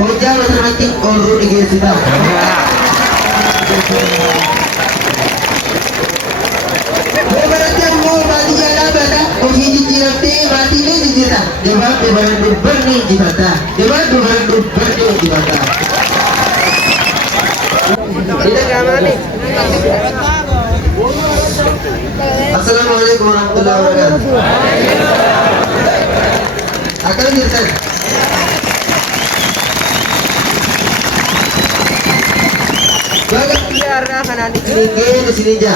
hojaa matarratti ooluu dhigeessita. Dubartii ammoo baadiyyaadhaa baadhaa ofii jijjiirattee maatiilee jijjiirta. Jabaadhu baradhu barni injifata. Jabaadhu baradhu barni injifata. Assalamualaikum warahmatullahi wabarakatuh. Akan jirtan. Bagaimana kanan ini di sini aja.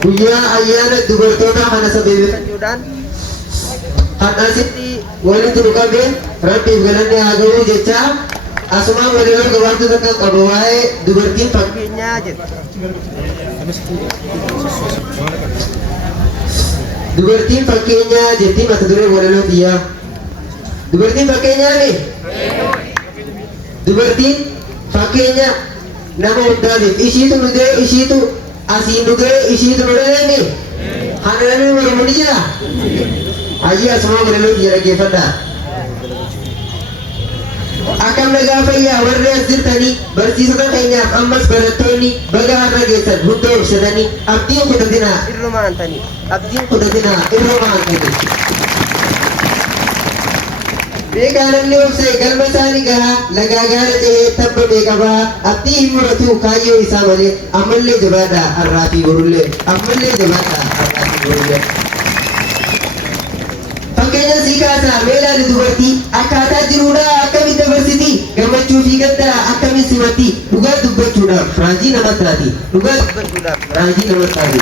Punya ayana dubartoota kana sabeeffachuudhaan hadhaasitti walitti dhufame rabbiif galanni haa ga'u jecha asuma wareeroo gabaabduu takka qabu waa'ee dubartiin fakkeenyaa jedha. Dubartiin fakkeenyaa jetti mata duree wareeroo xiyyaa. Dubartiin fakkeenyaa dubartiin fakkeenya nama hundaatiif ishiitu dhugee ishiitu asiin dhugee ishiitu dhugee hanalanii mormuni jira. Ayyee asuma wareeroo xiyya dhaggeeffadhaa. Akkam nagaa fayyaa warri as jirtanii barsiisota keenyaaf ammas barattoonni baga har'a geessan hunda obsatanii abdiin kutatinaa irruma hantanii abdiin kutatinaa irruma hantanii. Beekaa namni obsee galma isaanii gahaa lagaa gaara ce'ee tabba beekabaa abdii hin muratu kaayyoo isaa malee ammallee jabaadhaa har'aa fi borullee ammallee jabaadhaa har'aa fi borullee. Fakkeenya sii kaasaa meelaani dubartii akkaataa jiruudhaa akkamitti dabarsiti gammachuu fi gaddaa akkamitti simatti dhugaa dubbachuudhaaf raajii namatti taati dhugaa dubbachuudhaaf raajii namatti taati.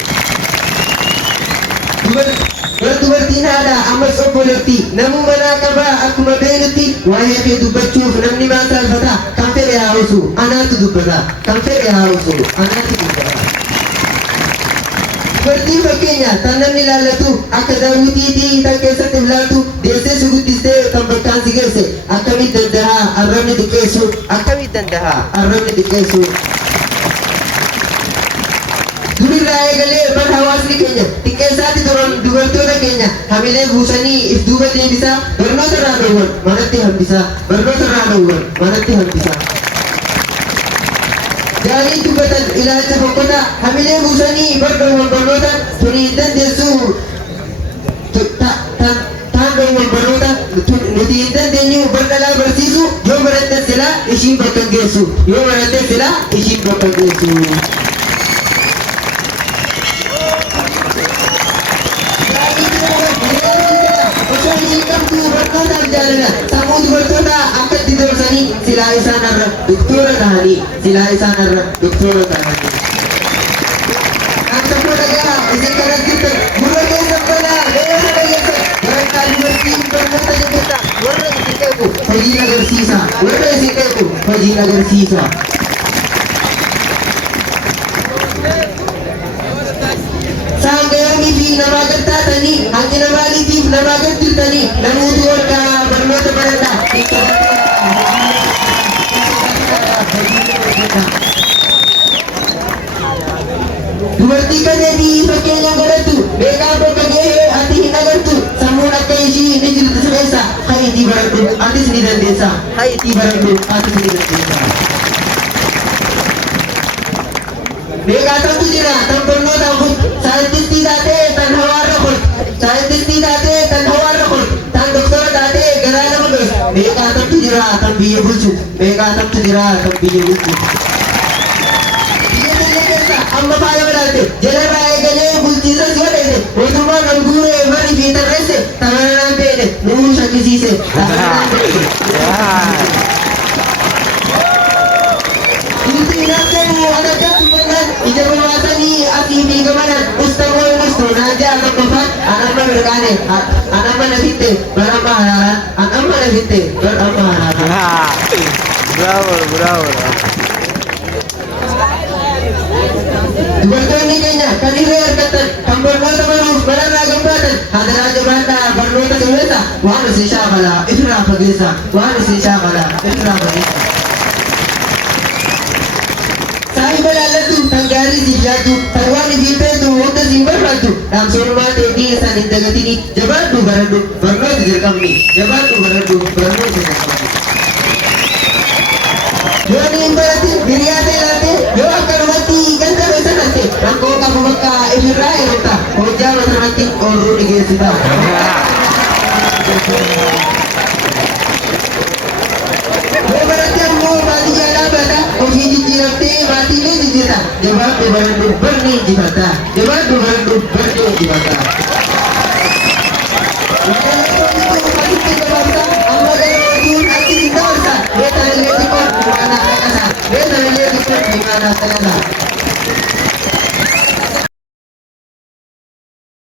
Dubartiin haadha ammas obboleetti namuu manaa qabaa akkuma beeynutti waa'ee hafee dubbachuuf namni maal saalfata kan fedhe haa hawwasu anaatu dubbata kan fedhe haa hawwasu anaatu dubbata. Dubartiin fakkeenya tan namni ilaallatu akka daawwitiitii tan keessatti ilaaltu deessee si guddistee kan bakkaan si geesse akkamitti danda'a arrabni xiqqeessu akkamitti danda'a arrabni xiqqeessu. Durirraa eegalee bar hawaasni keenya xiqqeessaatti turan dubartoota keenya hamilee buusanii if duuba deebisaa barnoota irraa dhowwan manatti hambisaa barnoota irraa dhowwan manatti hambisaa. Gaarii dubbatan ilaalcha fokkotaa hamilee buusanii bardowwan barnoota tuni hin dandeessu taan dhowwan barnoota nuti hin dandeenyu bardalaa barsiisu yoo baratte silaa ishiin bakka hin geessu yoo baratte silaa ishiin bakka hin geessu. Sammuu dubartoota akka itti dabarsanii silaa isaan irra doktora ta'anii silaa isaan irra doktora ta'anii. Akka dhagaa isin kanas jirtan gurra keessan banaa beeksisa dhageessan waraqaa dubartiin barnoota jechuudha warra isin qeequ hojii agarsiisa warra isin qeequ hojii agarsiisa. Saangayanii fi namaa gad taatanii hanqina maaliitiif namaa gad jirtanii namoota waldaa barnoota baradhaa. Dubartii kaneetii fakkeenya godhattu beekaa bakka gahee ati hin agartu sammuun akka ishii ni jirtu sireessa hayitii baradhu atis ni dandeessa hayitii baradhu atis ni dandeessa. Beekaa tantu jira tan barnootaan kun saayintistii taatee tan hawaarra kun saayintistii taatee tan hawaarra kun tan doktora taatee garaa nama gas beekaa tantu jira tan biyya bulchu beekaa tantu jira tan biyya bulchu. Biyya keenya keessa amma faaya badhaate jalarraa eegalee bulchiisas yoo ta'e mootummaan ol guuree marii fi tarreesse tamanaan beene nuu shakkisiise tamanaan beene. Ija bawaasanii asii fi gamanan ustamoo ustoonaa jaa tokkoffaan anamma mirqaane anamma nafitte baramma haraaraan anamma nafitte baramma haraaraan. Bravo, bravo. Dubartoonni keenya kan irree argatan kan barnoota baruuf bararraa gammadan hadaraa jabaadhaa barnoota qabeessa waan isin shaakalaa ifirraa fageessa waan isin shaakalaa ifirraa fageessa. Saya berlalu tanggali di jatuh, tawar di bedu, Sudah simpan batu langsung mati di sanin dagat ini jabatu baradu berno direkam nih jabatu baradu berno direkam nih Joni berarti diriate late yo akan mati kan sampai sana sih aku kamu maka Israel ta hoja mati oru di kita berarti mau mati jalan pada oji jirate mati ni jirata jawab beradu berni jirata jawab beradu berni jirata Beta lihat di mana